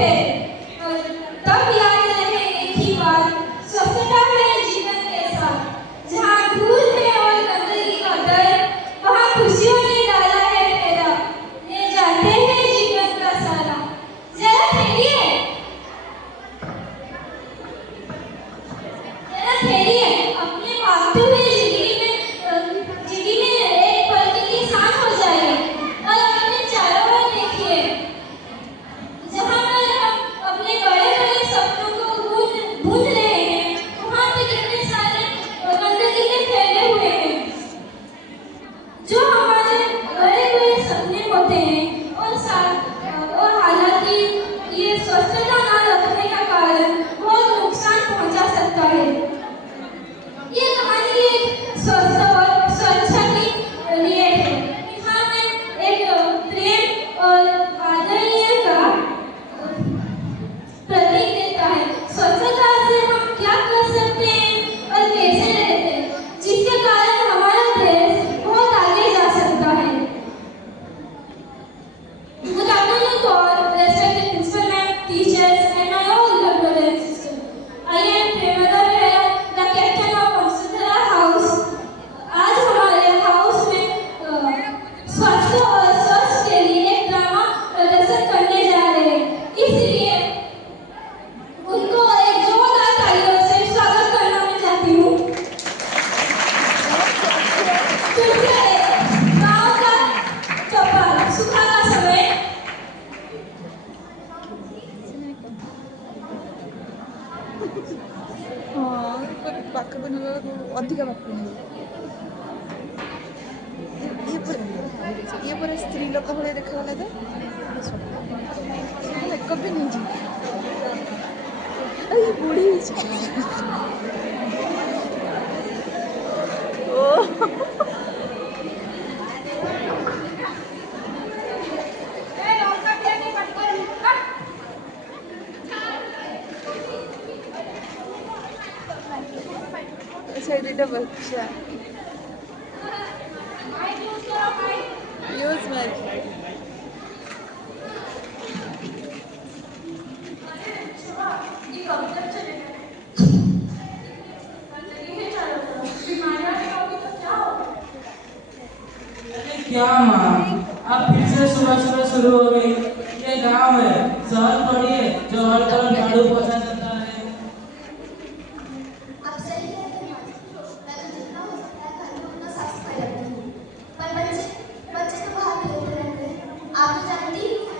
है। तब याद रहे एक ही बात, स्वच्छता है जीवन के साथ। जहाँ धूल है और गंदगी का डर, वहाँ खुशियों ने डाला है फेरा। ले जाते हैं जीवन का सारा। जरा ठहरिए, अपने भागते हुए जिंदगी में एक पल के लिए शांत हो जाइए और अपने चारों ओर देखिए। जहाँ पर हम अपने बड़े बड़े सपनों को भूल रहे हैं, वहाँ पे कितने सारे गंदगी में फैले हुए हैं। जो हमारे बड़े बड़े सपने होते हैं और हालांकि ये स्वच्छता न रखने का कारण बहुत नुकसान पहुंचा सकता है। ये कहानी एक स्वच्छता के लिए है। यहाँ में एक प्रेम और आदरणीय का प्रतीक देता है। स्वच्छता से हम क्या कर सकते हैं और कैसे रहते हैं, जिसके कारण हमारा देश बहुत आगे जा सकता है। Good afternoon to all respected principal ma'am, teachers, and my all loved brothers and sisters. I am Premada Behera, the captain of Vamsudhara House. आज हमारे हाउस में स्वास्थ्य और स्वास्थ्य के लिए एक ड्रामा प्रदर्शन करने जा रहे हैं। इसलिए उनको एक जोरदार तालियों से स्वागत करना मैं चाहती हूँ। गाँव का चौपाल, सुबह का समय। पाख अधिक ये पूरा स्त्री लोक भाई देखा तो मेकअप भी नहीं बुढ़ी अच्छा बच्चा यूज मत क्या माँ, अब फिर से सुबह शुरू हो गई। ये गांव है, शहर थोड़ी है जो हर तरफ झाड़ू पोछा चलता है। आप सही कहते हैं, मैं तो जितना हो सकता है घर में उतना साफ सफाई रखती हूँ, पर बच्चे तो बाहर खेलते रहते हैं। आप तो जानती ही हैं।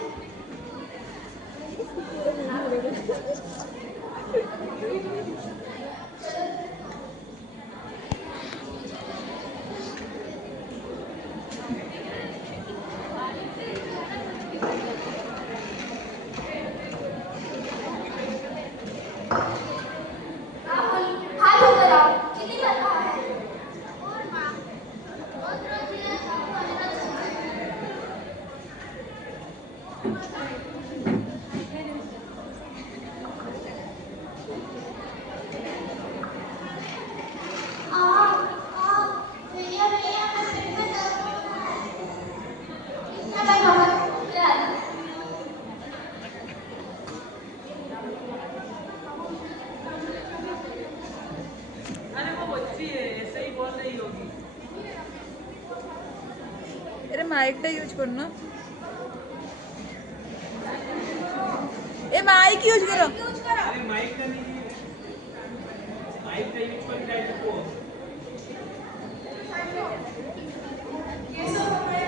अरे माइकটা यूज करना ए माइक यूज करो अरे माइक का नहीं, माइक का यूज करके डायरेक्ट को ये सब हमारे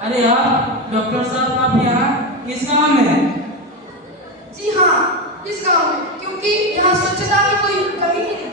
अरे यार, डॉक्टर साहब आप यहाँ किस गांव में हैं? जी हाँ, इस गांव में, क्योंकि यहाँ स्वच्छता की कोई कमी नहीं है।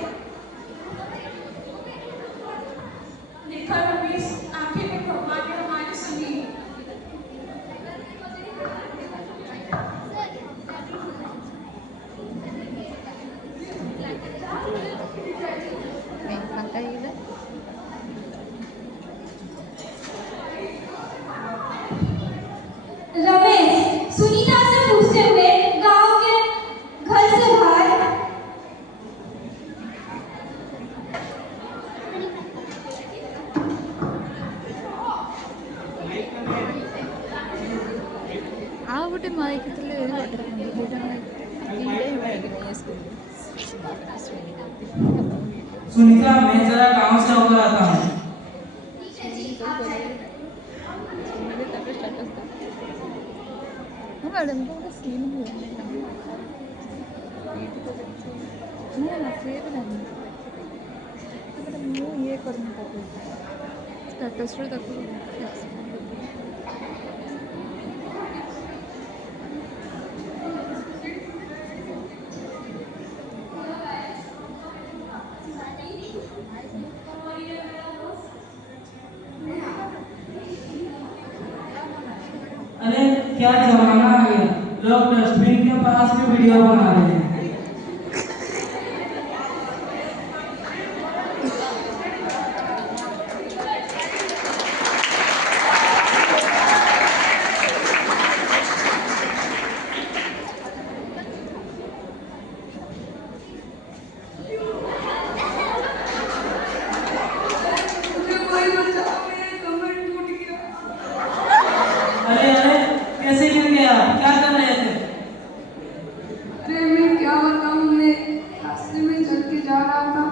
सुनीता, मैं जरा गांव से होकर आता हूँ। ठीक है जी, आप जाइए। मैडम को सीन हुआ ये करने का स्टेटस तक अरे क्या जमाना आ गया, लोग डस्टबिन के पास भी वीडियो बना रहे हैं। अरे अरे, कैसे गिर गया? क्या कर रहे थे? अरे मैं क्या बताऊं, मैं रास्ते में चल के जा रहा था,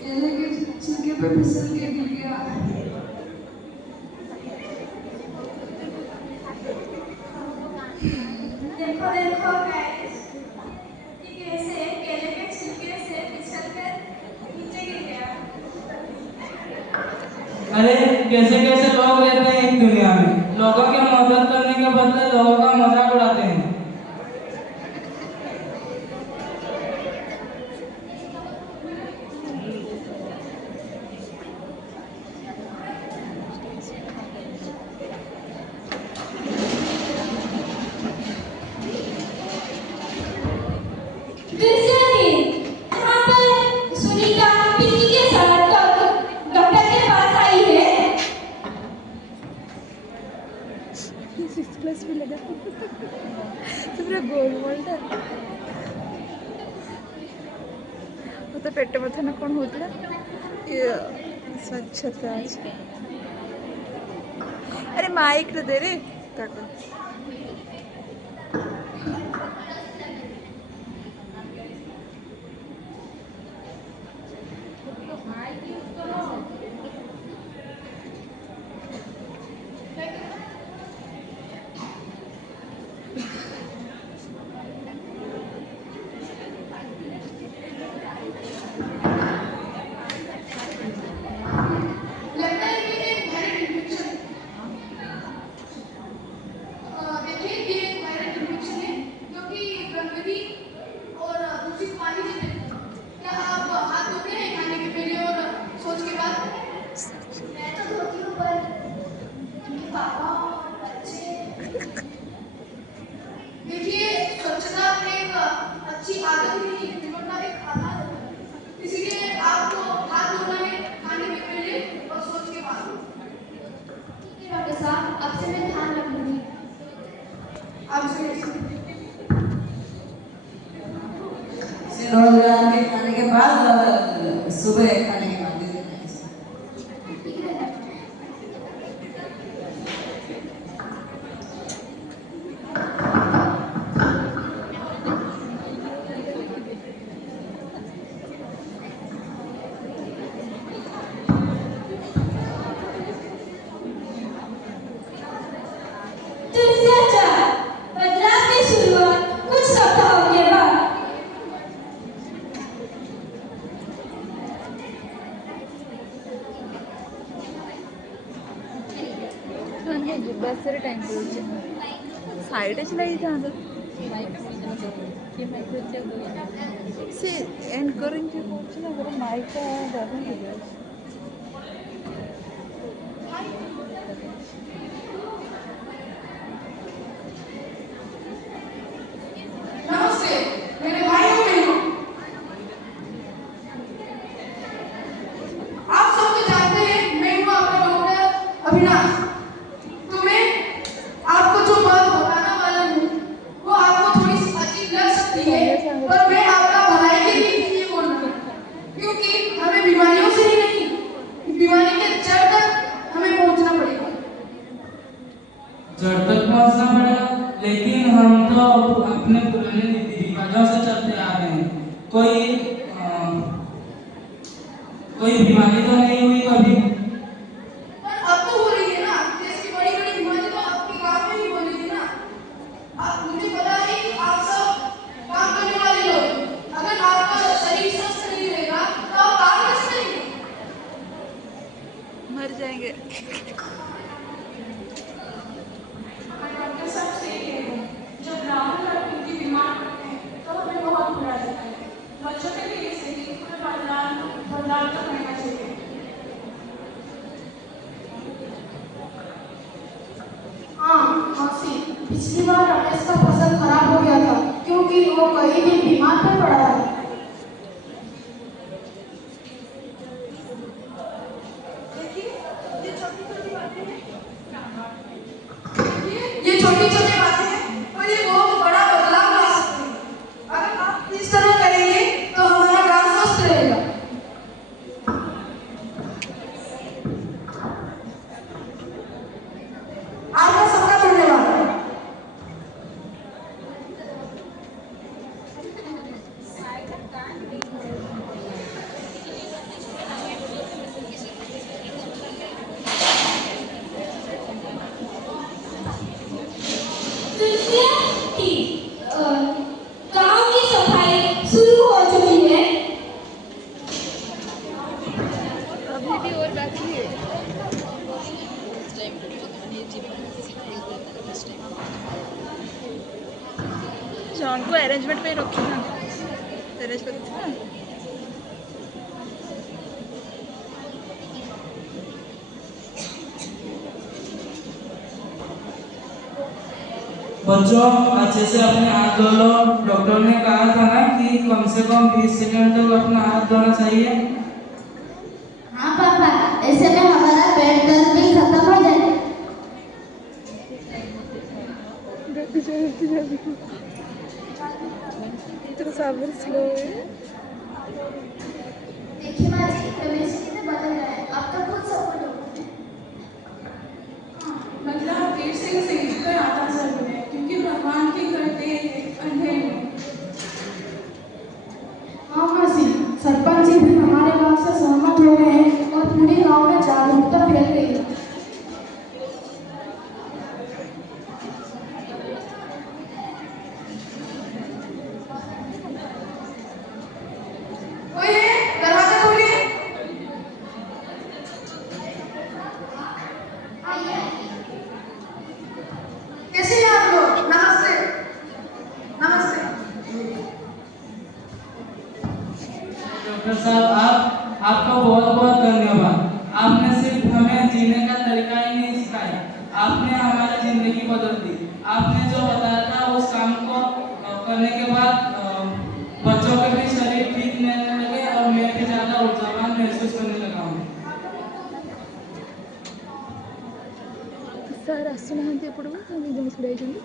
केले के छिलके पे फिसल के गिर गया। देखो देखो गाइस, कि कैसे केले के छिलके से फिसलकर नीचे गिर गया। अरे कैसे कैसे लोग रहते हैं इस दुनिया में, लोगों की मदद करने के बदले लोगों का मजाक उड़ाते हैं। दूसरा दिन यहाँ पर सुनीता पिंकी के साथ डॉक्टर के पास आई है। 6 क्लास भी लगा तो पूरा गोल मोल्ड तो पेट बथा ना कौन होता स्वच्छता अच्छी। अरे माइक तो दे रे ताको लगता है कि एक वायरल इन्फेक्शन, देखिए ये एक वायरल इन्फेक्शन है जो कि गंदगी और दूषित पानी से फैलता है। क्या आप हाथ धोते हैं खाने के पहले और शौच के बाद? मैं तो धोती हूँ, पर उनके पापा और बच्चे। देखिए, स्वच्छता एक अच्छी आदत नहीं है, जीवन का एक आधार है। इसीलिए आपको हाथ धोना है खाने के पहले और शौच के बाद। ठीक है डॉक्टर साहब, अब से मैं ध्यान रखूंगी। आपसे रोज रात के खाने के बाद और सुबह खाने के बाद भी देना है। ठीक है डॉक्टर। दूसरा चार बदलाव की शुरुआत कुछ सप्ताहों के बाद। बस टाइम साइड चलाई था से एंकरिंग जो होती है ना माइक का ज़्यादा हो गया। नमस्ते मेरे भाई और बहनों, आप सब तो जानते हैं मैं हूँ आपका डॉक्टर अविनाश। तो मैं आपको जो बात बताना वाला हूँ वो आपको थोड़ी सी अजीब लग सकती है, पर मैं आपका भलाई के लिए ये बोल रहा हूँ, क्योंकि हमें बीमारियों से ही नहीं कोई कोई बीमारी तो नहीं हुई कभी? पर अब तो हो रही है ना, देश की बड़ी बड़ी बीमारी तो आपके गांव में ही हो रही है ना। आप मुझे पता है कि आप सब काम करने वाले लोग, अगर आपका शरीर स्वस्थ नहीं रहेगा तो आप काम कैसे करेंगे? मर जाएंगे। डॉक्टर साहब सही कह रहे हैं। जब राहुल और पिंकी बीमार पड़ते हैं तो हमें बहुत बुरा लगता है। बच्चों के लिए सही पूरे बदलाव तो होना चाहिए। हाँ मौसी, पिछली बार रमेश का फसल खराब हो गया था क्योंकि वो कई दिन बीमार पर पड़ा था। ये छोटी छोटी बातें हैं और ये बहुत बड़ा बदलाव ला सकते हैं। अगर आप इस तरह करेंगे तो हमारा गांव स्वस्थ रहेगा। आपका सबका धन्यवाद। तृतीया टी गांव की सफाई शुरू हो चुकी है। अभी भी और बाकी है। जॉन को अरेंजमेंट पे रखी ना, अरेंज कर दी ना। बच्चों अच्छे से अपने हाथ धो लो। डॉक्टर ने कहा था ना कि कम से कम 20 सेकंड तक अपना हाथ धोना चाहिए। हाँ पापा, ऐसे में हमारा पेट दर्द भी खत्म हो जाए। जल्दी जल्दी इतना साबर स्लो है। देखिए माँ जी, रमेश कितने बदल रहे हैं। अब तो खुद सपोर्ट होते हैं। बदलाव देर से सही पर आता जरूर है क्योंकि भगवान के करते अंधेरे में। हाँ मौसी, सरपंच जी भी हमारे बात से सहमत हो गए हैं और पूरे गांव में जागरूकता फैल गई है। कोई है? दरवाजा खोलिए। कैसे हैं आप लोग? नमस्ते। नमस्ते। डॉक्टर साहब आपका बहुत बहुत धन्यवाद। आपने सिर्फ हमें जीने का तरीका ही नहीं सिखाया, आपने हमारी जिंदगी बदल दी। आपने जो बताया था उस काम को करने के बाद बच्चों के भी शरीर ठीक रहने लगे और मैं भी ज़्यादा ऊर्जावान महसूस करने लगा हूँ। ସାର୍ ଆସୁନାହାନ୍ତି ଏପଟକୁ, ଆମେ ଜଣେ ଛିଡ଼ା ହେଇଛନ୍ତି।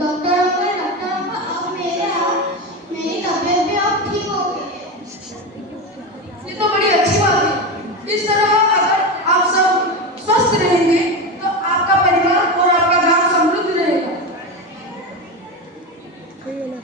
डॉक्टर अंकल, अब मेरी तबीयत भी अब ठीक हो गई है। ये तो बड़ी अच्छी बात है। इस तरह अगर आप सब स्वस्थ रहेंगे तो आपका परिवार और आपका गांव समृद्ध रहेगा। ହେଇଗଲା।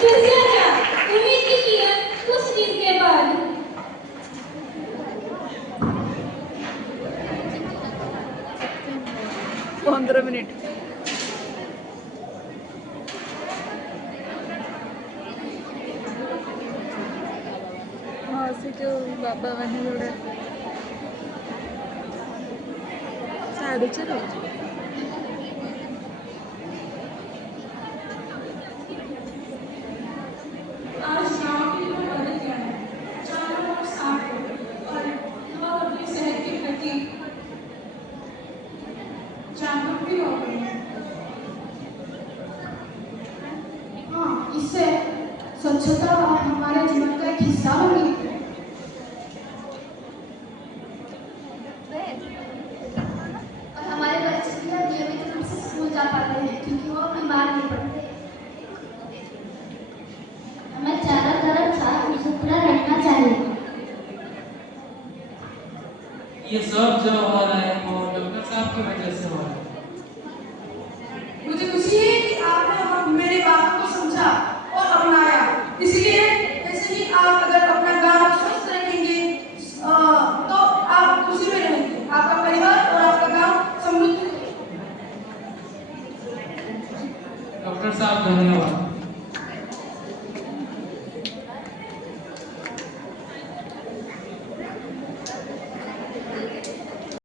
तृतीया क्या उम्मीद की किरण कुछ दिन के बाद 15 मिनट। हाँ से जो बाबा मैंने जोड़ा साढ़े चलो आज गांव की बहुत बदल गया है। चारों ओर साफ है और लोग अपनी सेहत के प्रति जागरूक भी हो गए हैं। हाँ, इससे स्वच्छता हमारे जीवन का एक हिस्सा हो गई है। जो हो रहा है वो डॉक्टर साहब की वजह से हो रहा है। मुझे खुशी है कि आपने मेरी बातों को समझा और अपनाया। इसलिए जैसे कि आप अगर अपना गांव स्वस्थ रखेंगे तो आप खुशी में रहेंगे, आपका परिवार और आपका गांव समृद्ध। डॉक्टर साहब धन्यवाद।